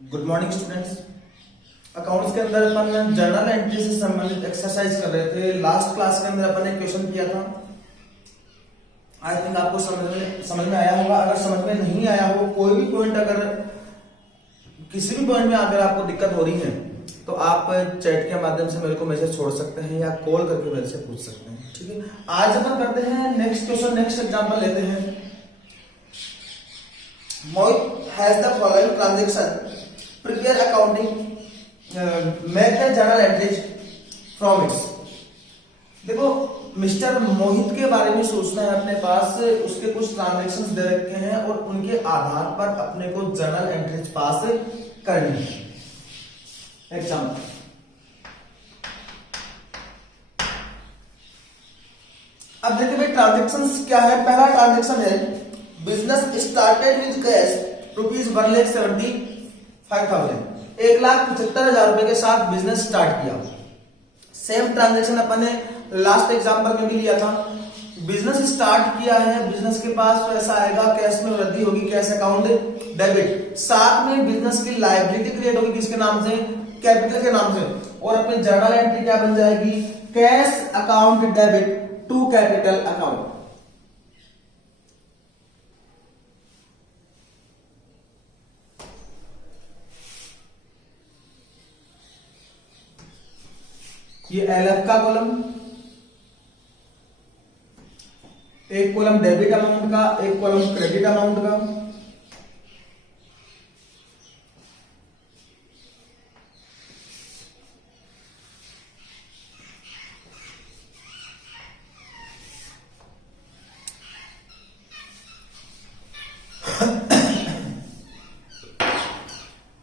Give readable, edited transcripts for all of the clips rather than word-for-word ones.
Good morning students. Accounts के अंदर अपन journal entry से संबंधित एक्सरसाइज कर रहे थे। लास्ट क्लास के अंदर अपन ने क्वेश्चन किया था। आई थिंक आपको समझ में आया होगा। अगर समझ में नहीं आया हो, कोई भी पॉइंट, अगर किसी भी पॉइंट में अगर आपको दिक्कत हो रही है तो आप चैट के माध्यम से मेरे को मैसेज छोड़ सकते हैं या कॉल करके मेरे से पूछ सकते हैं। ठीक है, आज अपन करते हैं नेक्स्ट क्वेश्चन, नेक्स्ट एग्जांपल लेते हैं। Mohit has the following transaction, prepare accounting, make the journal entries from its. देखो, मिस्टर मोहित के बारे में सोचना है अपने पास। उसके कुछ ट्रांजैक्शंस दे रखे हैं और उनके आधार पर अपने को जर्नल एंट्रीज पास करनी है। एग्जाम्पल, अब देखिए भाई ट्रांजैक्शंस क्या है। पहला ट्रांजैक्शन है बिजनेस स्टार्टेड विद कैश ₹1,75,000, 1,75,000 रुपए के साथ बिजनेस स्टार्ट किया। सेम ट्रांजैक्शन अपन ने लास्ट एग्जांपल में भी लिया था। बिजनेस स्टार्ट किया है, बिजनेस के पास पैसा आएगा, कैश में वृद्धि होगी, कैश अकाउंट डेबिट। साथ में बिजनेस की लायबिलिटी क्रिएट होगी किसके नाम से? कैपिटल के नाम से। और अपनी जर्नल एंट्री क्या बन जाएगी? Cash account debit to capital account. ये एलएफ का कॉलम, एक कॉलम डेबिट अमाउंट का, एक कॉलम क्रेडिट अमाउंट का।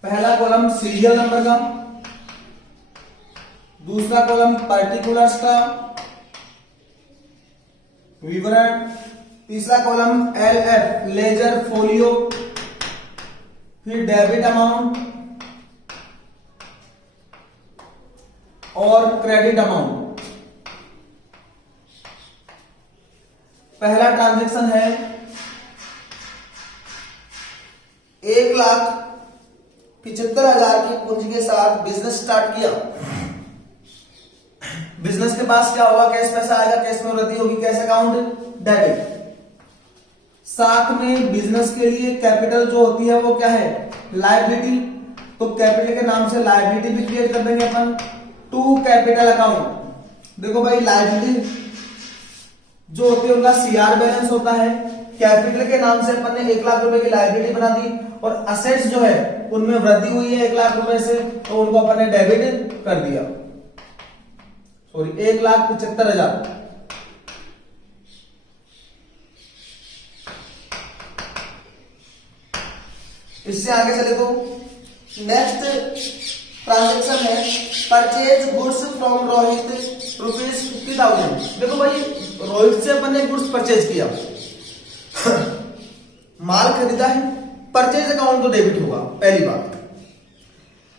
पहला कॉलम सीरियल नंबर का, दूसरा कॉलम पर्टिकुलर्स का विवरण, तीसरा कॉलम एलएफ लेजर फोलियो, फिर डेबिट अमाउंट और क्रेडिट अमाउंट। पहला ट्रांजैक्शन है 1,75,000 की पूंजी के साथ बिजनेस स्टार्ट किया। बिजनेस के पास क्या होगा? कैश पैसा आएगा, कैश में वृद्धि होगी, कैश अकाउंट डेबिट। साथ में बिजनेस के लिए कैपिटल जो होती है वो क्या है? लायबिलिटी। तो कैपिटल के नाम से लायबिलिटी भी क्रिएट कर देंगे अपन टू कैपिटल अकाउंट। देखो भाई, लायबिलिटी जो होती है उनका सीआर बैलेंस होता है। कैपिटल के नाम से अपन ने 1,00,000 रुपए की लायबिलिटी बना दी और असेट्स जो है उनमें वृद्धि हुई है 1,00,000 रुपए से, तो उनको अपन ने डेबिट कर दिया। सॉरी, 1,75,000। इससे आगे चले तो नेक्स्ट ट्रांजैक्शन है परचेज गुड्स फ्रॉम रोहित ₹50,000। देखो भाई, रोहित से अपन ने गुड्स परचेज किया, माल खरीदा है, परचेज अकाउंट तो डेबिट होगा, पहली बात।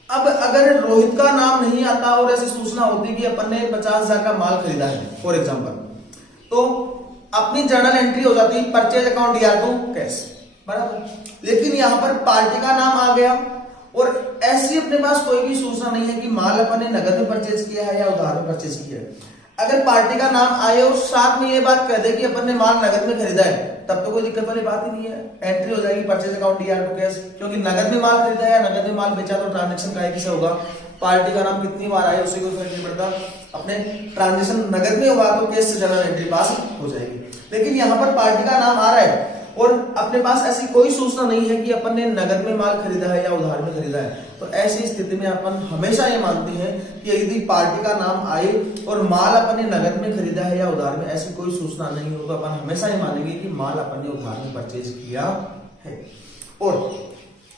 अब अगर रोहित का नाम नहीं आता और ऐसी सूचना होती कि अपन ने 50,000 का माल खरीदा है फॉर एग्जांपल, तो अपनी जर्नल एंट्री हो जाती परचेज अकाउंट या टू कैश, बराबर। लेकिन यहां पर पार्टी का नाम आ गया और ऐसी अपने पास कोई भी सूचना नहीं है कि माल अपन ने नगद में परचेज किया है या उधार में परचेज किया है। अगर पार्टी का नाम आए और साथ में ये बात कह दे कि अपन ने माल नगद में खरीदा है, तब तो कोई दिक्कत वाली बात ही नहीं है। एंट्री हो जाएगी परचेज अकाउंट या टू कैश, क्योंकि नगद में माल खरीदा है या नगद में माल बेचा तो ट्रांजैक्शन का एक से होगा। पार्टी का नाम कितनी बार आए उससे कोई फर्क नहीं पड़ता। अपने ट्रांजैक्शन नगद में हुआ तो कैश से जर्नल एंट्री पास हो जाएगी। लेकिन यहाँ पर पार्टी का नाम आ रहा है और अपने पास ऐसी कोई सूचना नहीं है कि अपन ने नगद में माल खरीदा है या उधार में खरीदा है, तो ऐसी स्थिति में अपन हमेशा ये मानते हैं कि यदि पार्टी का नाम आए और माल अपन ने नगद में खरीदा है या उधार में, ऐसी कोई सूचना नहीं हो, तो अपन हमेशा ये मानेंगे कि माल अपन ने उधार में परचेज किया है। और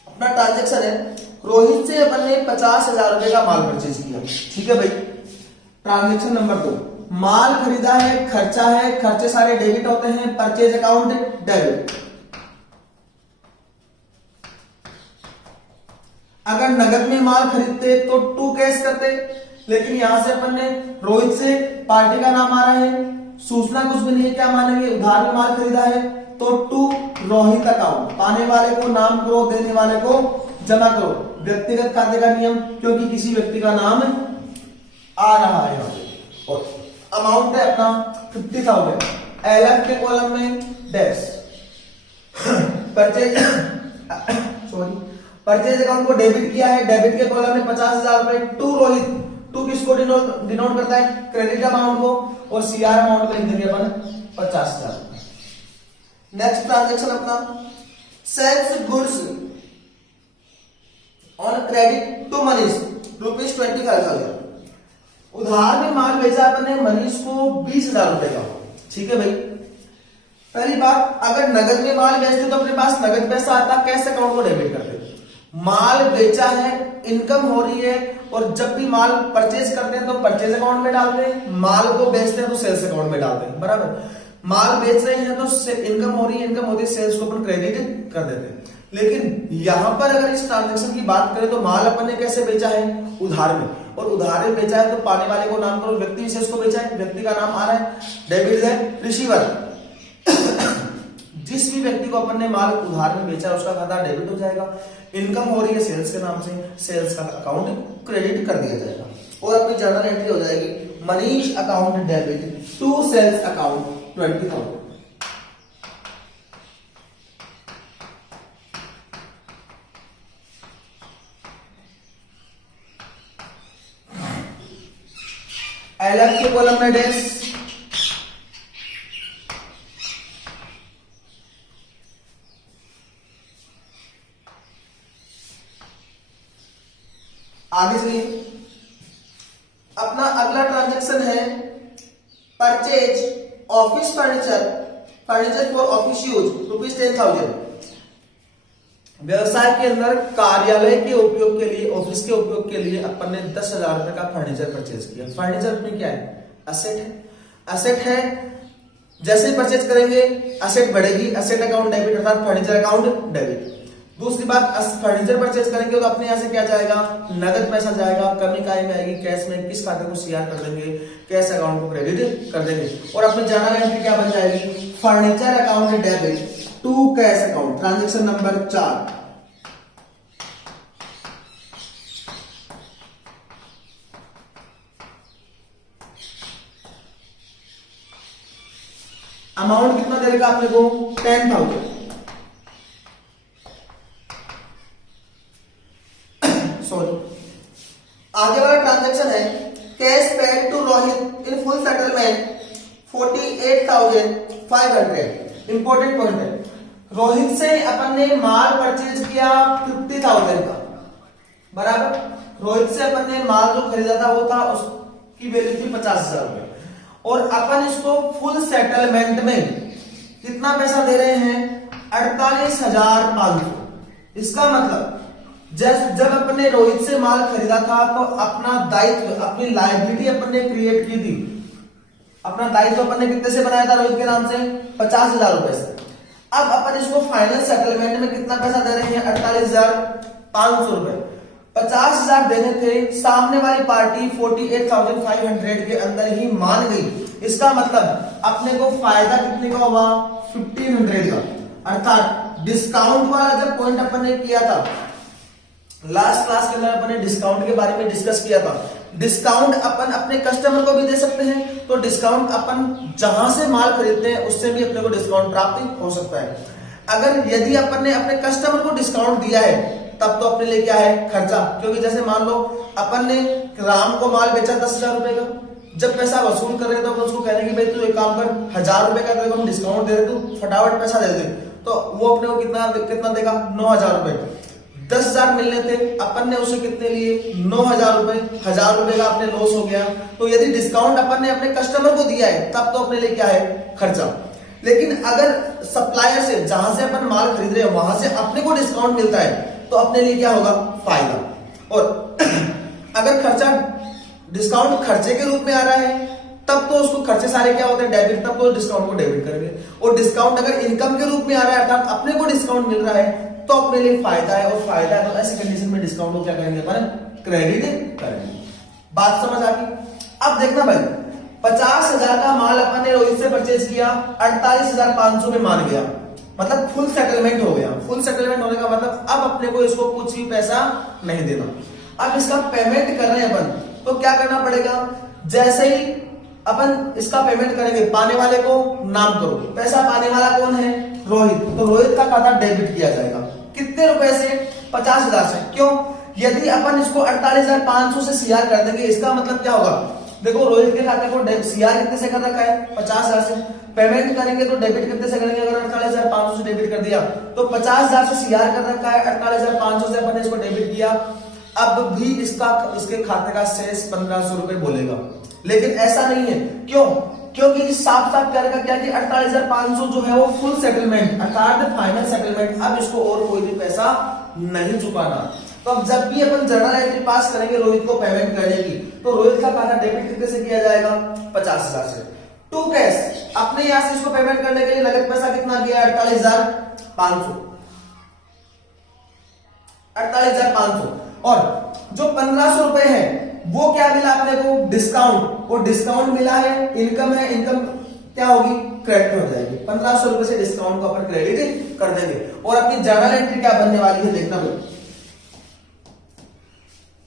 अपना ट्रांजेक्शन है रोहित से अपन ने 50,000 रुपए का माल परचेज किया। ठीक है भाई, ट्रांजेक्शन नंबर 2, माल खरीदा है, खर्चा है, खर्चे सारे डेबिट होते हैं, परचेज अकाउंट डेबिट। अगर नगद में माल खरीदते तो टू कैश करते, लेकिन यहां से अपन ने रोहित से पार्टी का नाम आ रहा है, सूचना कुछ भी नहीं है, क्या मानेंगे? उधार में माल खरीदा है तो टू रोहित अकाउंट, पाने वाले को नाम करो, देने वाले को जमा करो। व्यक्तिगत खाते का नियम, क्योंकि किसी व्यक्ति का नाम आ रहा है यहाँ पे। और अमाउंट है अपना 50,000, LF के कॉलम में डैश परचेज परचेज अकाउंट को डेबिट किया है, डेबिट के कॉलम में 50,000 रुपए टू रोहित। टू किसको डिनोट करता है? क्रेडिट अमाउंट को, और सीआर अमाउंट को लिख देंगे अपन 50,000। नेक्स्ट ट्रांजेक्शन अपना sales goods on credit to Manish ₹25,000। उधार में माल बेचा अपने मनीष को 20,000 रुपए का। ठीक है भाई, पहली बात, अगर नगद में माल बेचते तो अपने पास नगद पैसा आता, कैश अकाउंट को डेबिट करते। माल बेचा है, इनकम हो रही है, और जब भी माल परचेज करते हैं तो परचेज अकाउंट में डालते हैं, माल को बेचते हैं तो सेल्स अकाउंट में डालते हैं, बराबर। माल बेच रहे हैं तो इनकम हो रही है, इनकम होती है, सेल्स को अपन क्रेडिट कर देते हैं। लेकिन यहां पर अगर इस ट्रांजेक्शन की बात करें तो माल अपन ने कैसे बेचा है? उधार में, और उधार में बेचा है तो पाने वाले को नाम करो, व्यक्ति विशेष को बेचा है, व्यक्ति का नाम आ रहा है, डेबिट है रिसीवर। जिस भी व्यक्ति को अपन ने माल उधार में बेचा उसका खाता डेबिट हो जाएगा। इनकम हो रही है सेल्स के नाम से, सेल्स का अकाउंट क्रेडिट कर दिया जाएगा, और अपनी जर्नल एंट्री हो जाएगी Manish account debit to sales account 20,000। LF के कॉलम में डैश, आगे चलिए। अपना अगला ट्रांजैक्शन है purchase office furniture, furniture for office use ₹10,000। व्यवसाय के अंदर कार्यालय के उपयोग के लिए, ऑफिस के उपयोग के लिए अपन ने 10,000 रुपए का फर्नीचर परचेज किया। फर्नीचर में क्या है? असेट है, असेट है। जैसे ही परचेज करेंगे असेट बढ़ेगी, असेट अकाउंट डेबिट अर्थात फर्नीचर अकाउंट डेबिट। दूसरी बात, फर्नीचर परचेज करेंगे तो अपने यहां से क्या जाएगा? नगद पैसा जाएगा, कमी काय में आएगी कैश में, किस खाते को सीआर कर देंगे? कैश अकाउंट को क्रेडिट कर देंगे, और अपनी जर्नल एंट्री क्या बन जाएगी? Furniture account debit to cash account, transaction number 4। Amount कितना देगा आपने को? 10,000। सॉरी, आगे वाला ट्रांजैक्शन है cash paid to Rohit in full settlement 48,500। Important point है, रोहित से अपन ने माल परचेज किया 50,000 का, बराबर। रोहित से अपन ने माल जो खरीदा था वो था, उसकी वैल्यू थी 50,000 रुपए, और अपन इसको फुल सेटलमेंट में कितना पैसा दे रहे हैं? 48,500। इसका मतलब जब अपन ने रोहित से माल खरीदा था तो अपना दायित्व, अपनी लायबिलिटी अपन ने क्रिएट की थी। अपना दायित्व अपन ने कितने से बनाया था? रोहित के नाम से 50,000 रुपए से। अब अपन इसको फाइनल सेटलमेंट में कितना पैसा दे रहे हैं? 48,500 रुपए। 50,000 देने थे, सामने वाली पार्टी 48,500 के अंदर ही मान गई। इसका मतलब अपने को फायदा कितने का हुआ? 1,500 का। अर्थात डिस्काउंट वाला जब पॉइंट अपन ने किया था, लास्ट क्लास के अंदर अपन ने डिस्काउंट के बारे में डिस्कस किया था। डिस्काउंट अपन अपने कस्टमर को भी दे सकते हैं, तो डिस्काउंट अपन जहां से माल खरीदते हैं उससे भी अपने को डिस्काउंट प्राप्त हो सकता है। अगर यदि अपन ने अपने कस्टमर को डिस्काउंट दिया है तब तो अपने लिए क्या है? खर्चा। क्योंकि जैसे मान लो अपन ने राम को माल बेचा 10,000 रुपए का, जब पैसा वसूल कर रहे तो अपन उसको कह रहे कि भाई तू एक काम कर, 1,000 रुपए का तेरे को हम डिस्काउंट दे रहे, तू फटाफट पैसा दे दे, तो वो अपने को कितना देगा? 9,000 रुपए। 10,000 मिलने थे, अपन ने उसे कितने लिए? 9,000 रुपए। 1,000 रुपए का अपने लॉस हो गया। तो यदि डिस्काउंट अपन ने अपने कस्टमर को दिया है तब तो अपने लिए क्या है? खर्चा। लेकिन अगर सप्लायर से, जहां से अपन माल खरीद रहे हैं वहां से अपने को डिस्काउंट मिलता है तो अपने लिए क्या होगा? फायदा। और अगर खर्चा, डिस्काउंट खर्चे के रूप में आ रहा है तब तो उसको खर्चे सारे क्या होते हैं? डेबिट। तब तो डिस्काउंट को डेबिट करेंगे। और डिस्काउंट अगर इनकम के रूप में आ रहा है अर्थात अपने को डिस्काउंट मिल रहा है तो अपने लिए फायदा है, और फायदा है तो ऐसी कंडीशन में डिस्काउंट को क्या करेंगे? अपन क्रेडिट करेंगे। बात समझ आ गई? अब देखना भाई, 50,000 का माल अपन ने रोहित से परचेज किया, 48,500 में मान गया, मतलब फुल सेटलमेंट हो गया। फुल सेटलमेंट होने का मतलब अब अपने को इसको कुछ भी पैसा नहीं देना। अब इसका पेमेंट कर रहे हैं अपन, तो क्या करना पड़ेगा, जैसे ही अपन इसका पेमेंट करेंगे, पाने वाले को नाम करो, पैसा पाने वाला कौन है, रोहित, तो रोहित का खाता डेबिट किया जाएगा। कितने रुपए से, 50,000 से। क्यों, यदि अपन इसको 48,500 से सीआर कर देंगे, इसका मतलब क्या होगा, देखो रोहित के खाते को सीआर कितने से कर रखा है, 50,000 से। पेमेंट करेंगे तो डेबिट कितने से करेंगे, अगर 48,500 से डेबिट कर दिया तो 50,000 से सीआर कर रखा है, 48,500 से अपन ने इसको डेबिट किया। अब भी इसके खाते का शेष 1,500 रुपए बोलेगा, लेकिन ऐसा नहीं है। क्यों, क्योंकि साफ साफ कह रखा क्या कि 48,500 जो है वो फुल सेटलमेंट अर्थात फाइनल सेटलमेंट, अब इसको और कोई भी पैसा नहीं चुकाना। तो अब जब भी अपन जर्नल एंट्री पास करेंगे रोहित को पेमेंट करने की, तो रोहित का खाता डेबिट कितने से किया जाएगा, 50,000 से। टू कैश, अपने यहां से इसको पेमेंट करने के लिए नगद पैसा कितना किया, 48,500, 48,500। और जो 1,500 रुपए है वो क्या मिला अपने को, डिस्काउंट। वो डिस्काउंट मिला है, इनकम है, इनकम क्या होगी, क्रेडिट हो जाएगी। 1,500 रुपए से डिस्काउंट को अपन क्रेडिट कर देंगे। और अपनी जर्नल एंट्री क्या बनने वाली है, देखना भाई।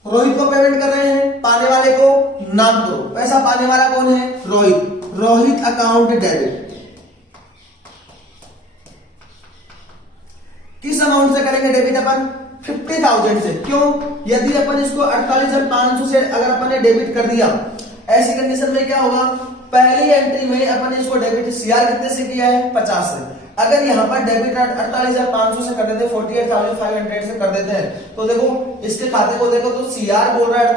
रोहित को पेमेंट कर रहे हैं, पाने वाले को नाम करो, पैसा पाने वाला कौन है, रोहित, रोहित अकाउंट डेबिट। किस अमाउंट से करेंगे डेबिट अपन, 50,000 से। क्यों, यदि अपन इसको 48,500 से अगर अपन ने डेबिट कर दिया, ऐसी कंडीशन में क्या होगा, पहली एंट्री में अपन ने इसको डेबिट सीआर कितने से किया है, 50 से। अगर यहाँ पर डेबिट 48,500 से कर देते, 48,500 से कर देते हैं, तो देखो इसके खाते को देखो तो सीआर बोल रहा है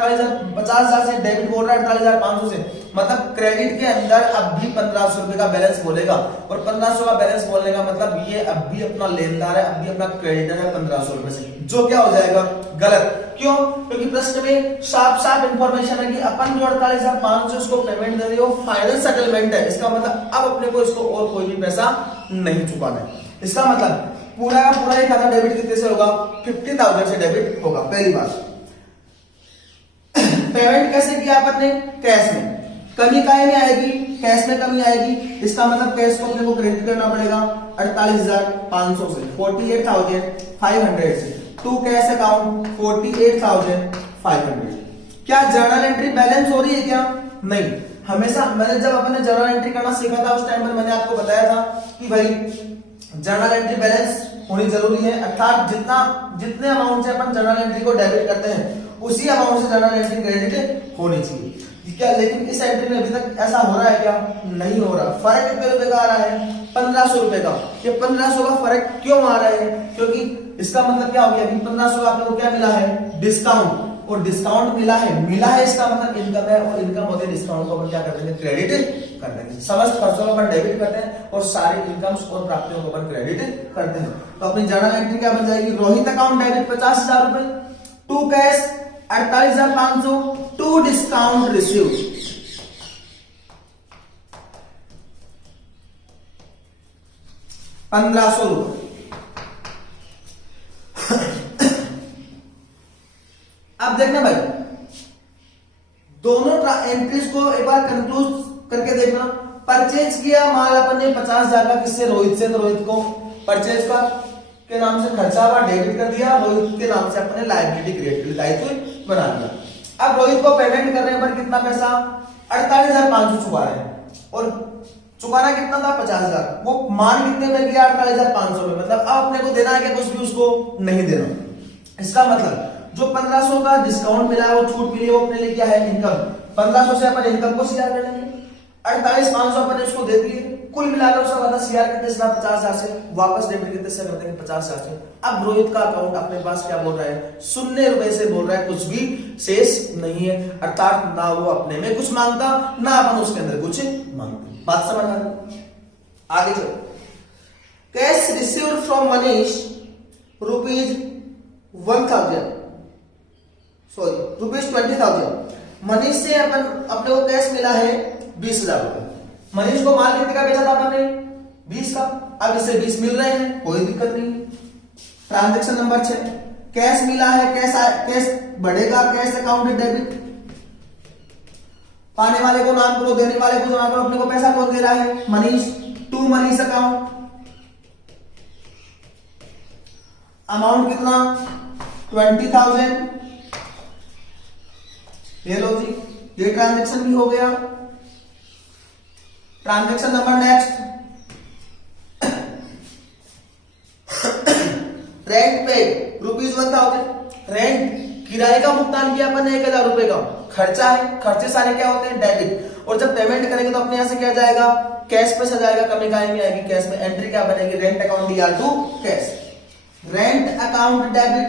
50,000 से, डेबिट बोल रहा है 48,500 से, मतलब क्रेडिट के अंदर अब भी 1,500 रुपए का बैलेंस बोलेगा। और 1,500 का बैलेंस बोलने का मतलब ये अब भी अपना लेनदार है, अब भी अपना क्रेडिटर है 1,500 रुपए से, जो क्या हो जाएगा, गलत। क्यों, क्योंकि प्रश्न में साफ साफ इंफॉर्मेशन है कि अपन जो 48,500 उसको पेमेंट दे रही हो फाइनल सेटलमेंट है। इसका मतलब अब अपने को इसको और कोई भी पैसा नहीं चुकाना है। इसका मतलब पूरा का पूरा ही खाता डेबिट कितने से होगा, 50,000 से डेबिट होगा। पहली बात, पेमेंट कैसे किया अपन ने, कैश में। कमी काहे में आएगी, कैश में कमी आएगी। इसका मतलब कैश को अपने को क्रेडिट करना पड़ेगा 48,500 से, 48,500 से। To cash account 48,500। क्या जर्नल एंट्री बैलेंस हो रही है क्या, नहीं। हमेशा मैंने जब अपने जर्नल एंट्री करना सीखा था उस टाइम पर मैंने आपको बताया था कि भाई जर्नल एंट्री बैलेंस होनी जरूरी है, अर्थात जितने अमाउंट से अपन जर्नल एंट्री को डेबिट करते हैं उसी अमाउंट से जर्नल एंट्री क्रेडिट होनी चाहिए क्या। लेकिन इस एंट्री में अभी तक ऐसा हो रहा है क्या, नहीं हो रहा। फर्क कितने रुपए का आ रहा है, 1,500 रुपए का। ये 1,500 का फर्क क्यों आ रहा है, क्योंकि इसका मतलब क्या हो गया, अभी 1,500 का आपको क्या मिला है, डिस्काउंट। और डिस्काउंट मिला है इसका मतलब इनकम है, और इनकम होते डिस्काउंट को अपन क्या कर देंगे, क्रेडिट कर देंगे। समस्त खर्चों को अपन डेबिट करते हैं और सारी इनकम्स और प्राप्तियों को अपन क्रेडिट करते हैं। तो अपनी जर्नल एंट्री क्या बन जाएगी, रोहित अकाउंट डेबिट 50,000 रुपए, to cash 48,500, to discount receive 1,500 रुपए। अब देखना भाई, दोनों एंट्रीज को एक बार कंक्लूज करके देखना। परचेज किया माल अपन ने 50,000 का, किससे, रोहित से। तो रोहित को परचेज का के नाम से खर्चा हुआ, डेबिट कर दिया। रोहित के नाम से अपने लायबिलिटी क्रिएट कर, दायित्व बना दिया। अब रोहित को पेमेंट करने पर कितना पैसा, 48,500 चुका रहे हैं, और चुकाना कितना था, 50,000। वो मान कितने में गया, 48,500 में। मतलब अब अपने को देना है क्या, कुछ भी उसको नहीं देना। इसका मतलब जो 1,500 का डिस्काउंट मिला है, वो छूट मिली, वो अपने लिए क्या है, इनकम। 1,500 से अपन इनकम को सीआर कर लेंगे, 48,500 अपन इसको दे दिए, कुल मिलाकर उसका वादा सीआर कितने से, 50,000 से। वापस डेबिट कितने से कर देंगे, 50,000 से। अब रोहित का अकाउंट अपने पास क्या बोल रहा है, 0 रुपए से बोल रहा है, कुछ भी शेष नहीं है। अर्थात ना वो अपने में कुछ मांगता, ना अपन उसके अंदर कुछ मांगते। बात समझ आ रही, आगे चलो। Cash received from Manish ₹1,000, sorry ₹20,000। Manish से अपन अपने को कैश मिला है 20,000 रुपए। मनीष को माल कितने का बेचा था अपन ने, 20 का। अब इसे 20 मिल रहे हैं, कोई दिक्कत नहीं। ट्रांजैक्शन नंबर 6, कैश मिला है, कैश बढ़ेगा, कैश अकाउंट डेबिट। पाने वाले को नाम करो, देने वाले को जमा करो। अपने को पैसा कौन दे रहा है, Manish. To Manish account amount कितना 20,000। ये लो जी, ये ट्रांजेक्शन भी हो गया। ट्रांजेक्शन नंबर नेक्स्ट, रेंट पे ₹1,000। रेंट किराए का भुगतान किया अपन ने 1,000 रुपए का। खर्चा है, खर्चे सारे क्या होते हैं डेबिट। और जब पेमेंट करेंगे तो अपने यहां से क्या जाएगा, कैश पे से जाएगा, कमी काय में आएगी कैश में। एंट्री क्या बनेगी, rent account DR to cash. Rent account debit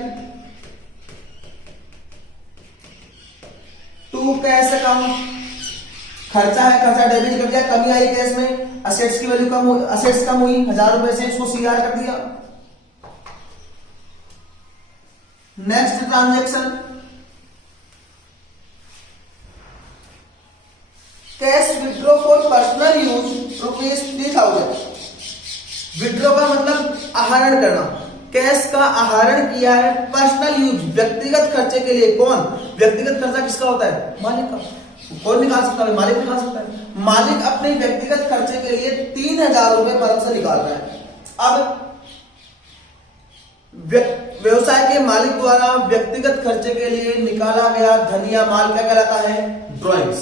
to cash account. खर्चा है, खर्चा डेबिट कर दिया, कमी आई कैश में। असेट्स की वैल्यू कम, असेट्स कम हुई 1,000 रुपए से, इसको सीआर कर दिया। Next transaction, cash withdraw for personal use ₹3,000। Withdraw का मतलब आहरण करना। कैश का आहरण किया है पर्सनल यूज, व्यक्तिगत खर्चे के लिए। कौन? व्यक्तिगत खर्चा किसका होता है, मालिक का। कौन निकाल सकता है, मालिक निकाल सकता है। मालिक अपने व्यक्तिगत खर्चे के लिए 3,000 रुपए मदद से निकाल रहा है। अब व्यवसाय के मालिक द्वारा व्यक्तिगत खर्चे के लिए निकाला गया धन या माल क्या कहलाता है, ड्रॉइंग्स।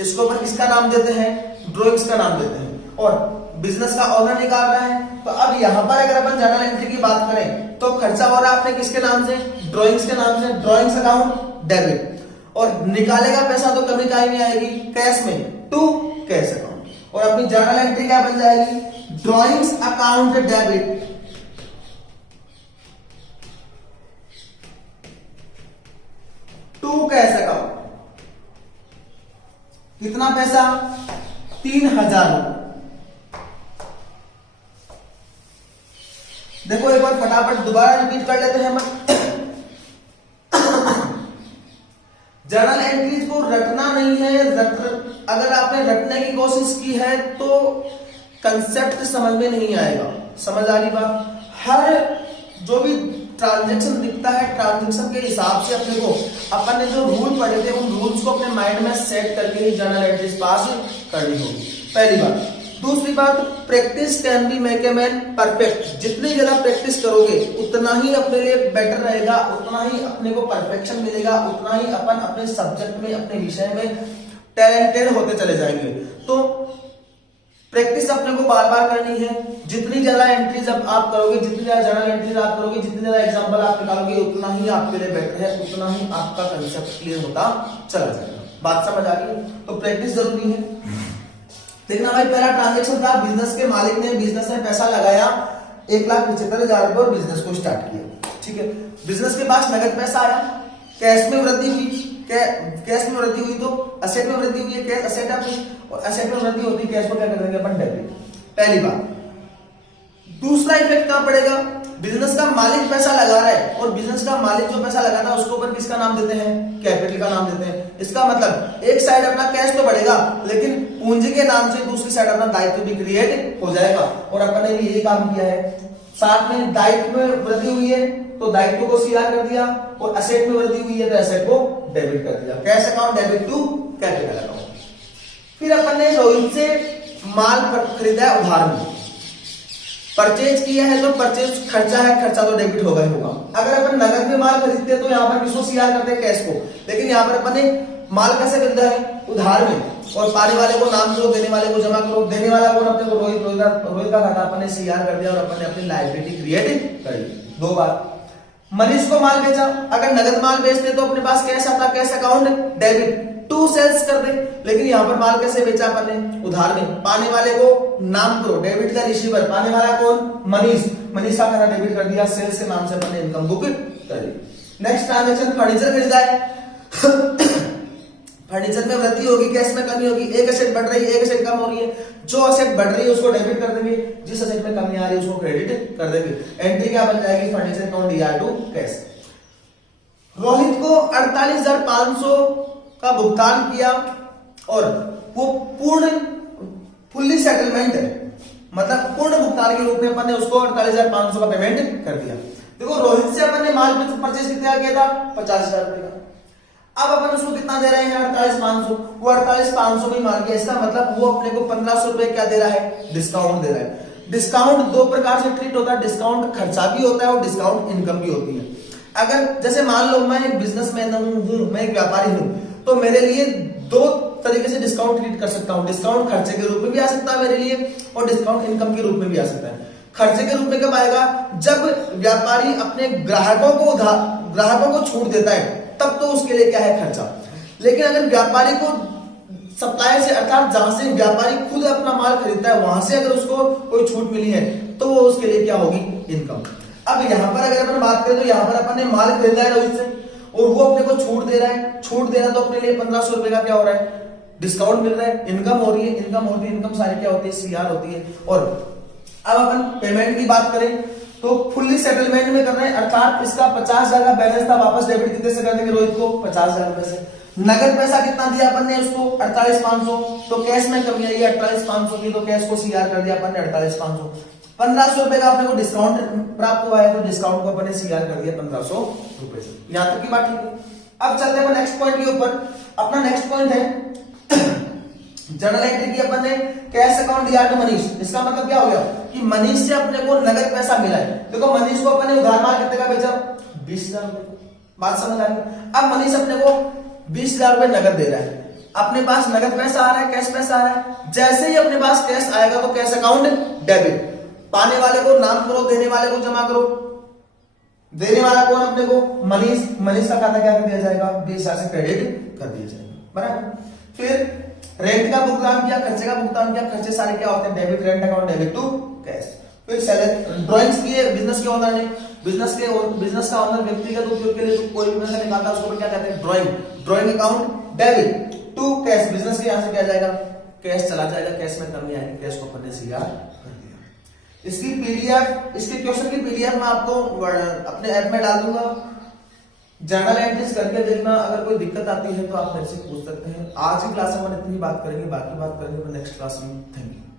इसको अपन किसका नाम देते हैं, ड्रॉइंग्स का नाम देते हैं। और बिजनेस का ओनर निकाल रहा है। तो अब यहां पर अगर अपन जर्नल एंट्री की बात करें तो खर्चा हो रहा है अपने किसके नाम से, ड्रॉइंग्स के नाम से। Drawings account debit. और निकालेगा पैसा तो कमी काय में आएगी, कैश में, टू कैश अकाउंट। और अपनी जर्नल एंट्री क्या बन जाएगी, drawings account debit to cash account. कितना पैसा, 3,000 रुपए। देखो एक बार फटाफट दोबारा रिपीट कर लेते हैं हम। जर्नल एंट्रीज को रटना नहीं है। अगर आपने रटने की कोशिश की है तो कंसेप्ट समझ में नहीं आएगा। समझ आ रही बात। हर जो भी ट्रांजेक्शन दिखता है, ट्रांजेक्शन के हिसाब से अपने को, अपन ने जो रूल पढ़े थे उन रूल्स को अपने माइंड में सेट करके ही जर्नल एंट्रीज पास करनी होगी, पहली बात। दूसरी बात, practice can be make a man perfect. जितनी ज्यादा प्रैक्टिस करोगे उतना ही अपने लिए बेटर रहेगा, उतना ही अपने को परफेक्शन मिलेगा, उतना ही अपन अपने सब्जेक्ट में, अपने विषय में टैलेंटेड होते चले जाएंगे। तो प्रैक्टिस अपने को बार बार करनी है। जितनी ज्यादा एंट्रीज आप करोगे, जितनी ज्यादा जर्नल एंट्रीज आप करोगे, जितनी ज्यादा एग्जांपल आप निकालोगे, उतना ही आपके लिए बेटर है, उतना ही आपका कंसेप्ट क्लियर होता चला जाएगा। बात समझ आ रही है? तो प्रैक्टिस जरूरी है। देखना भाई, पहला ट्रांजेक्शन था, बिजनेस के मालिक ने बिजनेस में पैसा लगाया 1,75,000 रुपए और बिजनेस को स्टार्ट किया। ठीक है, बिजनेस के पास नगद पैसा आया, कैश में वृद्धि हुई। कैश में वृद्धि हुई तो असेट में वृद्धि हुई है, कैश असेट है और असेट में वृद्धि होती है, कैश को क्या कर देंगे अपन, डेबिट। पहली बात। दूसरा इफेक्ट कहां पड़ेगा, बिजनेस का मालिक पैसा लगा रहा है और बिजनेस का मालिक जो पैसा लगाता है उसको अपन किसका नाम देते हैं, कैपिटल का नाम देते हैं। इसका मतलब एक साइड अपना कैश तो बढ़ेगा लेकिन पूंजी के नाम से दूसरी साइड अपना दायित्व भी क्रिएट हो जाएगा। और अपन ने भी यही काम किया है। साथ में दायित्व में वृद्धि हुई है तो दायित्व को सीआर कर दिया और असेट में वृद्धि हुई है तो असेट को डेबिट कर दिया। Cash account debit to capital account. फिर अपन ने रोहित से माल खरीदा है उधार में, परचेज किया है तो परचेज खर्चा है, खर्चा तो डेबिट होगा ही होगा। अगर अपन नगद में माल खरीदते हैं तो यहाँ पर किसको सीआर करते हैं, कैश को। लेकिन यहाँ पर अपन ने माल कैसे खरीदा है, उधार में। और पाने वाले को नाम दो, देने वाले को जमा करो। देने वाला कौन, अपने को रोहित का खाता अपन ने सीआर कर दिया और अपन ने अपनी लायबिलिटी क्रिएट कर दी। दो बात। मनीष को माल बेचा, अगर नगद माल बेचते तो अपने पास कैश आता, cash account debit to sales कर दे। लेकिन यहाँ पर माल कैसे बेचा अपन ने, उधार में। पाने वाले को नाम करो, डेबिट का रिसीवर। पाने वाला कौन, मनीष। मनीष का खाता डेबिट कर दिया, सेल्स के नाम से अपन ने इनकम बुक कर दी। नेक्स्ट ट्रांजेक्शन, फर्नीचर खरीदा है। फर्नीचर में वृद्धि होगी, कैश में कमी होगी। एक असेट बढ़ रही है, एक असेट कम हो रही है। जो असेट बढ़ रही है उसको डेबिट कर देंगे, जिस असेट में कमी आ रही है उसको क्रेडिट कर देंगे। एंट्री क्या बन जाएगी, furniture account DR to cash. Rohit को 48,500 का भुगतान किया और वो फुल्ली सेटलमेंट है, मतलब पूर्ण भुगतान के रूप में अपन ने उसको 48,500 का पेमेंट कर दिया। देखो रोहित से अपन ने माल परचेज कितना किया था, 50,000 रुपए का। अब अपन उसको कितना दे रहे हैं, 48,500। वो 48,500 में मार गया, इसका मतलब वो अपने को 1,500 रुपए क्या दे रहा है, डिस्काउंट दे रहा है। डिस्काउंट दो प्रकार से ट्रीट होता है, डिस्काउंट खर्चा भी होता है और डिस्काउंट इनकम भी होती है। अगर जैसे मान लो मैं एक बिजनेसमैन हूं, मैं एक व्यापारी हूं, तो मेरे लिए दो तरीके से डिस्काउंट ट्रीट कर सकता हूं। डिस्काउंट खर्चे के रूप में भी आ सकता है मेरे लिए और डिस्काउंट इनकम के रूप में भी आ सकता है। खर्चे के रूप में कब आएगा, जब व्यापारी अपने ग्राहकों को छूट देता है, तब तो उसके लिए क्या है, खर्चा। लेकिन अगर व्यापारी को सप्लायर से, अर्थात जहां से व्यापारी खुद अपना माल खरीदता है, वहां से अगर उसको कोई छूट मिली है, तो वो उसके लिए क्या होगी, इनकम। अब यहां पर अगर अपन बात करें तो यहां पर अपन ने माल खरीदा है रोहित से और वो अपने को छूट दे रहा है। छूट दे रहा है तो अपने लिए 1500 रुपए का क्या हो रहा है, डिस्काउंट मिल रहा है, इनकम हो रही है। इनकम सारी क्या होती है, सीआर होती है। और अब अपन पेमेंट की बात करें तो फुल्ली सेटलमेंट में कर रहे हैं, अर्थात इसका 50,000 का बैलेंस था, वापस डेबिट कितने से कर देंगे रोहित को, 50,000 रुपए से। नगद पैसा कितना दिया अपन ने उसको, 48,500, तो कैश में कमी आई है 48,500 की, तो कैश को सीआर कर दिया अपन ने 48,500। 1500 रुपए का अपने को डिस्काउंट प्राप्त हुआ है, तो डिस्काउंट को अपन ने सीआर कर दिया 1500 रुपए से। यहां तक की बात ठीक है। अब चलते हैं नेक्स्ट पॉइंट के ऊपर। अपना नेक्स्ट पॉइंट है जर्नल एंट्री की अपन ने कैश अकाउंट दिया टू मनीष। इसका मतलब क्या हो गया कि मनीष से अपने को नगद पैसा मिला है। देखो मनीष को अपन ने उधार माल कितने का बेचा, 20,000 रुपए। बात समझ आ रही। अब मनीष अपने को 20,000 रुपए नगद दे रहा है, अपने पास नगद पैसा आ रहा है, कैश पैसा आ रहा है। जैसे ही अपने पास कैश आएगा तो कैश अकाउंट डेबिट, पाने वाले को नाम करो, देने वाले को जमा करो। देने वाला कौन, अपने को मनीष। मनीष का खाता क्या कर दिया जाएगा, 20,000 से क्रेडिट कर दिया जाएगा, बराबर। फिर रेंट का भुगतान किया, खर्चे का भुगतान किया, खर्चे सारे क्या होते हैं, debit rent account, debit to cash. फिर सैलरी, ड्राइंग्स किए बिजनेस के ओनर ने, बिजनेस का ओनर व्यक्तिगत उपयोग के लिए कोई भी पैसा निकालता है उसको क्या कहते हैं, drawing account, debit to cash. Business के यहां से क्या जाएगा, कैश चला जाएगा, कैश में कमी आएगी, कैश को अपन ने सीआर कर दिया। इसकी पीडीएफ, इसके क्वेश्चन की पीडीएफ मैं आपको अपने ऐप में डाल दूंगा। जर्नल एंट्रीज करके देखना, अगर कोई दिक्कत आती है तो आप मेरे से पूछ सकते हैं। आज की क्लास में हम इतनी बात करेंगे, बाकी बात करेंगे नेक्स्ट क्लास में। Thank you.